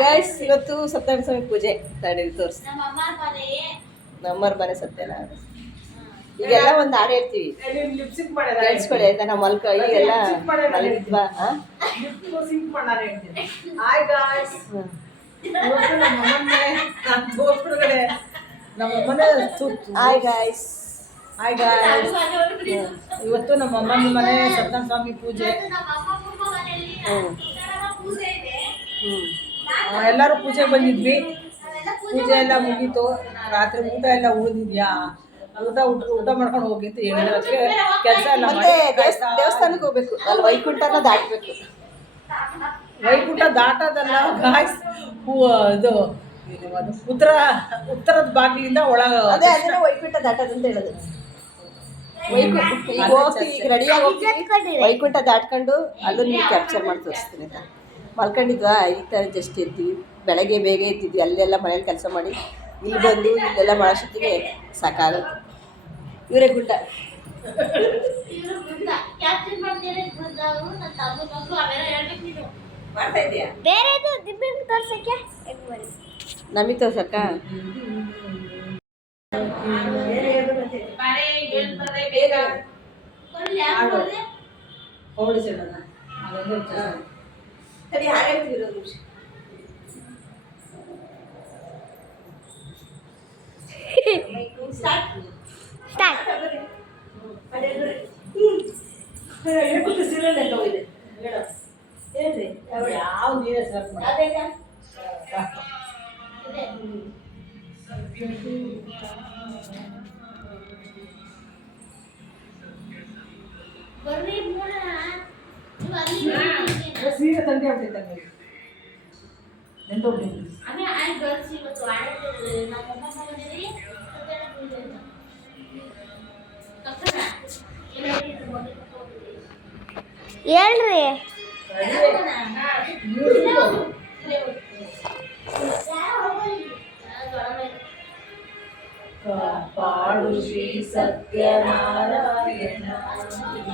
Guys ಇವತ್ತು ಸತ್ಯನಾರಾಯಣ ಸ್ವಾಮಿ ಪೂಜೆ ತಡೀರಿ ತೋರಿಸಿ ನಮ್ಮ ಅಮ್ಮ ಮನೆ ನಮ್ಮರ ಮನೆ ಸತ್ಯನಾರಾಯಣ. ಈಗೆಲ್ಲ ಒಂದು ಹಾಡು ಹೇಳ್ತೀವಿ. ಕೇಳಿಸ್ಕೊಳ್ಳಿ ಆಯ್ತಾ? ನಮ್ಮ ಮಲ್ಕ ಈಗೆಲ್ಲ ಮಲಗಿದ್ವಾ ಹಾಯ್ ಗಾಯ್ಸ್ ಹಾಯ್ ಗಾಯ್ಸ್ ಇವತ್ತು ನಮ್ಮ ಅಮ್ಮನ ಮನೆ ಸತ್ಯನಾರಾಯಣ ಸ್ವಾಮಿ ಪೂಜೆ. ಹ್ಞೂ ಹ್ಞೂ ಎಲ್ಲರೂ ಪೂಜೆಗೆ ಬಂದಿದ್ವಿ. ಪೂಜೆ ಎಲ್ಲ ಮುಗೀತು. ರಾತ್ರಿ ಊಟ ಎಲ್ಲ ಉಳಿದಿದ್ಯಾ? ಊಟ ಊಟ ಊಟ ಮಾಡ್ಕೊಂಡು ಹೋಗಿ ಅಂತ ಅದಕ್ಕೆ ಕೆಲಸ ಎಲ್ಲ ಮಾಡಿ ದೇವಸ್ಥಾನಕ್ಕೆ ಹೋಗ್ಬೇಕು. ಅಲ್ಲಿ ವೈಕುಂಠನ ದಾಟಬೇಕು. ವೈಕುಂಠ ದಾಟೋದಲ್ಲ ಗಾಯ್ಸ್ ಹೂ ಇದು ಉತ್ತರ ಉತ್ತರದ ಬಾಗಿಲಿಂದ ಒಳಗ ಅದೇ ಅದನ್ನ ವೈಕುಂಠ ದಾಟೋದಂತ ಹೇಳೋದು. ವೈಕುಂಠ ಈಗ ಹೋಗಿ ಈಗ ರೆಡಿಯಾಗಿ ಹೋಗ್ತೀವಿ. ವೈಕುಂಠ ದಾಟ್ಕೊಂಡು ಅಲ್ಲೂ ನೀವು ಕ್ಯಾಪ್ಚರ್ ಮಾಡಿ ತೋರಿಸ್ತೀನಿ ಮಲ್ಕೊಂಡಿದ್ವಾ? ಈ ಥರ ಜಸ್ಟ್ ಇರ್ತೀವಿ ಬೆಳಗ್ಗೆ ಬೇಗ ಎದ್ದಿದ್ವಿ. ಅಲ್ಲೆಲ್ಲ ಮನೇಲಿ ಕೆಲಸ ಮಾಡಿ ಇಲ್ಲಿ ಬಂದು ಇಲ್ಲೆಲ್ಲ ಮಾಡೋಷ್ಟೊತ್ತಿಗೆ ಸಾಕಾಗುತ್ತೆ ಇವರೇ ಗುಡ್ಡ ಇವ್ರು ಬೃಂದ ಕ್ಯಾಪ್ಟನ್ ಮಾಡ್ತಾರೆ ಬೃಂದ ಅವರು ನನ್ನ ತಮ್ಮ ಮಕ್ಕಳು ಅವೆಲ್ಲ ಹೇಳ್ಬೇಕು ನೀನು ಮಾಡ್ತಾ ಇದೆಯಾ ಬೇರೆದು ದಿಬ್ಬಂಗ್ ತೋರ್ಸಕ್ಕೆ ಹೆಂಗ್ ಮಾಡಿ ನಮಗೆ ತೋರ್ಸಕ್ಕ ಕೊಡ್ಲಿ ಯಾಕೆ ಕೊಡ್ಲಿ ಹೋಳಿ ಚೆನ್ನ ಅದೊಂದೇ ಕೆಲಸ. ಸರಿ ಹಾಡು ಹೇಳ್ತೀವಿ ಒಂದು ನಿಮಿಷ ಯಾವ ನೀರೇ ಸರ್ವ್ ಮಾಡಿ ಬರ್ರಿ ಮೂಲ ನೀವು ಅಲ್ಲಿ ಸೀರೆ ತಂದೆ ಹೊಟ್ಟಿದ್ದಂಗೆ ನೆನ್ಪೋಗ್ಬಿಟ್ಟಿದ್ವಿ ಆಮೇಲೆ ಆಯ್ ಗರ್ಲ್ಸ್ ಇವತ್ತು ಆಡೋದು ನಮ್ಮ ಅಮ್ಮ ಮನೆಯಲ್ಲಿ ಸತ್ಯನಾರಾಯಣ ಪೂಜೆ ಅಂತ ಕಕ್ಕನ ಎಲ್ಲ ಹೇಳ್ರಿ ಕಾಪಾಡು ಶ್ರೀ ಸತ್ಯನಾರಾಯಣ ಕಾಪಾಡು ಶ್ರೀ ಸತ್ಯನಾರಾಯಣ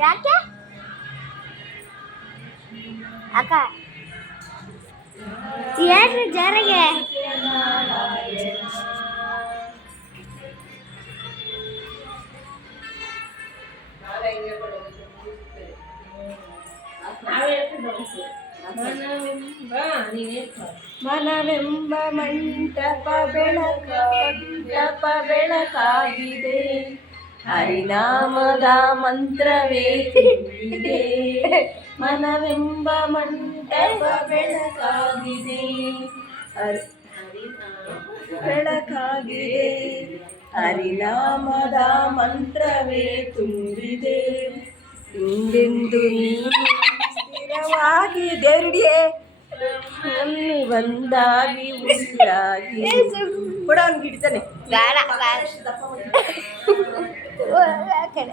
ಯಾಕೆ ಅಕ್ಕ ಹೇಳ್ರಿ ಜರಗೆ ಮನವೆಂಬ ಮಂಟಪ ಬೆಳಕ, ಮಂಟಪ ಬೆಳಕಾಗಿದೆ. ಹರಿನಾಮದ ಮಂತ್ರವೇ ತಿಳಿದೆ ಮನವೆಂಬ ಮಂಟಪ ಬೆಳಕಾಗಿದೆ. ಬೆಳಕಾಗಿದೆ. ಹರಿನಾಮದ ಮಂತ್ರವೇ ತುಂಬಿದೆ. ಹಿಂದೆಂದು ನೀನು ಸ್ಥಿರವಾಗಿ ದೇವರಿಡಿಯೇ ಅಲ್ಲಿ ಒಂದಾಗಿ ಉಸಿರಾಗಿ ಕೂಡ ಅವ್ನಿಗೆ ಹಿಡಿತಾನೆ ಬೇಡ ಬೇಡ ಕಡೆ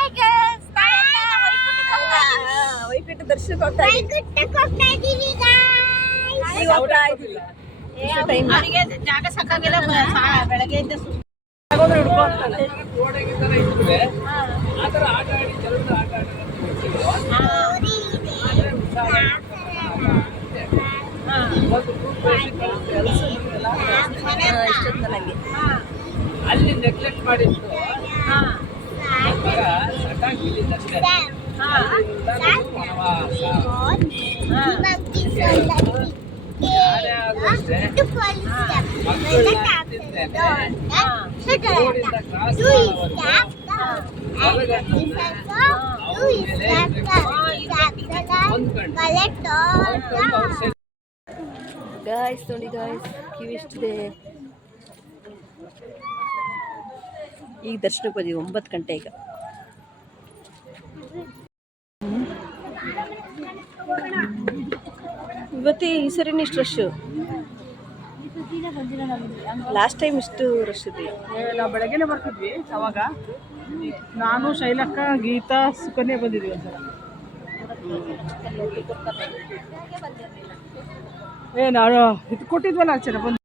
ದರ್ಶನಕ್ಕೆ ಹೋಗ್ತಾ ಇದ್ದೀವಿ ಜಾಗ ಸಾಕಾಗಿಲ್ಲ ಬೆಳಗ್ಗೆ ಅಲ್ಲಿ ನೆಗ್ಲೆಕ್ಟ್ ಮಾಡಿತ್ತು ಸಟಾಗಿ ಗಾಯ್ಸ್ ನೋಡಿ ಗಾಯ್ಸ್ ಕಿವಿಷ್ಟಿದೆ ಈಗ ದರ್ಶನಕ್ಕೆ ಬಂದಿವಿ ಒಂಬತ್ತು ಗಂಟೆ ಈಗ. ಇವತ್ತೇ ಈ ಸರಿನೇ ಇಷ್ಟು ರಶ್ ಲಾಸ್ಟ್ ಟೈಮ್ ಇಷ್ಟು ರಶ್ ಇದೆ. ನಾವು ಬೆಳಗ್ಗೆನೆ ಬರ್ತಿದ್ವಿ ಅವಾಗ. ನಾನು ಶೈಲಕ್ಕ ಗೀತಾ ಸುಕನ್ಯಾ ಬಂದಿದ್ವಿ ಒಂದ್ಸಲ. ಏ ನಾನು ಇದು ಕೊಟ್ಟಿದ್ವಲ್ಲ ಆಚೆ ಬಂದು.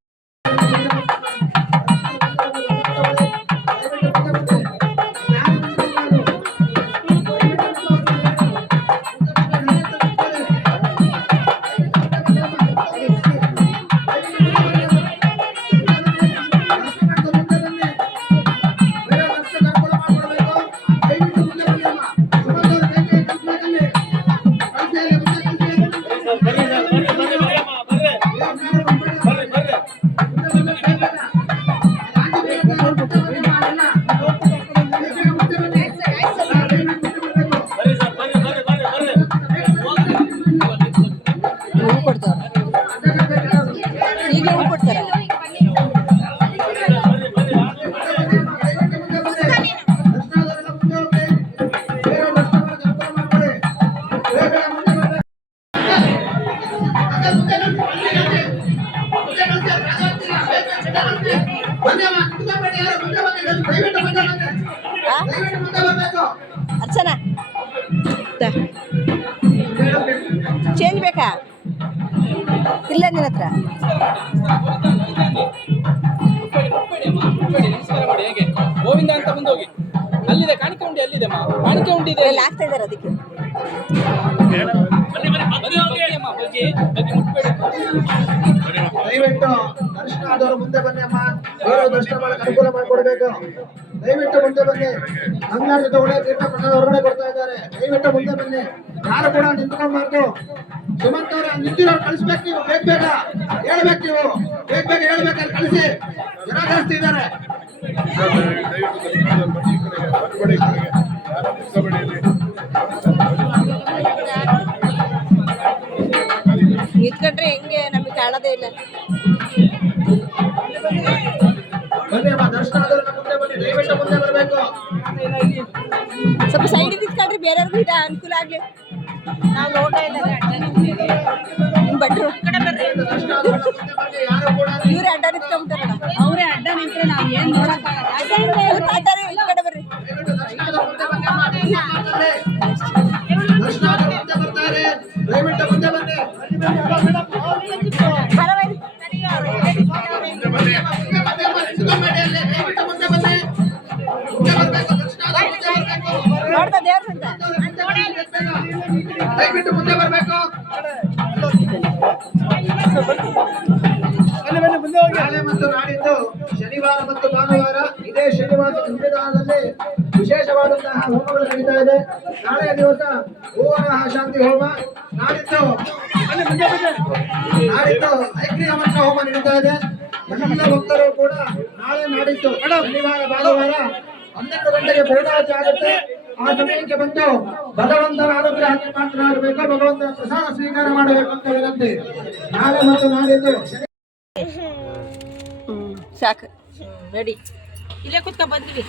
ಅರ್ಚನಾ ಚೇಂಜ್ ಬೇಕಾ? ಇಲ್ಲ ನಿನ್ನ ಹತ್ರ. ನಮಸ್ಕಾರ ಮಾಡಿ ಹೇಗೆ ಗೋವಿಂದ ಅಂತ ಮುಂದೆ ಹೋಗಿ ಅಲ್ಲಿದೆ ಕಾಣಿಕೆ ಉಂಡಿ ಅಲ್ಲಿದೆ ಕಾಣಿಕೆ ಉಂಡಿ ಇದೆ. ಎಲ್ಲ ಆಗ್ತಾ ಇದಾರೆ ಅದಕ್ಕೆ? ಆದವರು ಮುಂದೆ ಬನ್ನಿ ಅಮ್ಮ. ಬೇರೆ ದರ್ಶನ ಮಾಡಕ್ಕೆ ಅನುಕೂಲ ಮಾಡಿಕೊಡ್ಬೇಕು. ದಯವಿಟ್ಟು ಮುಂದೆ ಬನ್ನಿ. ಮಂಗಳಾರತಿ ತಗೊಳ್ಳಿ ತೀರ್ಥ ಪ್ರಸಾದ ಹೊರಗಡೆ ಕೊಡ್ತಾ ಇದ್ದಾರೆ. ದಯವಿಟ್ಟು ಮುಂದೆ ಬನ್ನಿ. ಯಾರು ಕೂಡ ನಿಂತ್ಕೊಂಡ್ಬಾರ್ದು ಸುಮಂತ್ ಅವರ, ನಿಂತಿರೋರು ಕಳಿಸ್ಬೇಕು ನೀವು. ಬೇಗ ಬೇಗ. ಹೇಳ್ಬೇಕು ನೀವು. ಬೇಗ ಬೇಗ ಹೇಳ್ಬೇಕು. ಕಳಿಸಿ. ಜನ ಜಾಸ್ತಿ ಇದ್ದಾರೆ. ನಿಂತ್ಕೊಂಡ್ರೆ ಹೆಂಗೆ? ನಮಗೆ ಕಾಣದೇ ಇಲ್ಲ. ದರ್ಶನ ಮುಂದೆ ಬನ್ನಿ ದಯವಿಟ್ಟು ಮುಂದೆ ಬರಬೇಕು. ಸ್ವಲ್ಪ ಸೈಡ್ ನಿಂತ್ಕೊಂಡ್ರೆ ಬೇರೆಯವ್ರಿಗೂ ಇದೆ ಅನುಕೂಲ ಆಗ್ಲಿ. ನಾವು ನೋಡ್ತಾ ಇದ್ದಾರೆ ಭಟ್ರು ಇವ್ರೆ ಅಡ್ಡ ನಿಂತ್ಕೊಂಡ್ಬಿಟ್ಟಾರ ಅವರೇ ಅಡ್ಡ ನಿಂತ್ರೆ ನಾವು ಏನು ನೋಡಕ್ಕಾಗಲ್ಲ. ಅಡ್ಡ ದಯವಿಟ್ಟು ಮುಂದೆ ಬರಬೇಕು. ನಾಳೆ ಮತ್ತು ನಾಡಿದ್ದು ಶನಿವಾರ ಮತ್ತು ಭಾನುವಾರ ಇದೇ ಶನಿವಾರ ಸಂವಿಧಾನದಲ್ಲಿ ವಿಶೇಷವಾದಂತಹ ಹೋಮಗಳು ನಡೀತಾ ಇದೆ. ನಾಳೆಯ ದಿವಸ ಓವರಹ ಶಾಂತಿ ಹೋಮ ನಾಡಿದ್ದು ನಾಡಿದ್ದು ಐಕ್ರಿಯ ಮಂತ್ರ ಹೋಮ ನಡೀತಾ ಇದೆ. ಎಲ್ಲ ಭಕ್ತರು ಕೂಡ ನಾಳೆ ನಾಡಿದ್ದು ಶನಿವಾರ ಭಾನುವಾರ ಹನ್ನೆರಡು ಗಂಟೆಗೆ ಆಗುತ್ತೆ ಆ ಸಮಯಕ್ಕೆ ಬಂದು ಭಗವಂತನ ಅನುಗ್ರಹ ಮಾತನಾಡಬೇಕು ಭಗವಂತನ ಪ್ರಸಾದ ಸ್ವೀಕಾರ ಮಾಡಬೇಕು ಅಂತ ವಿನಂತಿ ನಾಳೆ ಮತ್ತು ನಾಡಿದ್ದು ಸಾಕು. ರೆಡಿ ಇಲ್ಲೇ ಕುತ್ಕೊಂಡ್ ಬಂದ್ವಿ.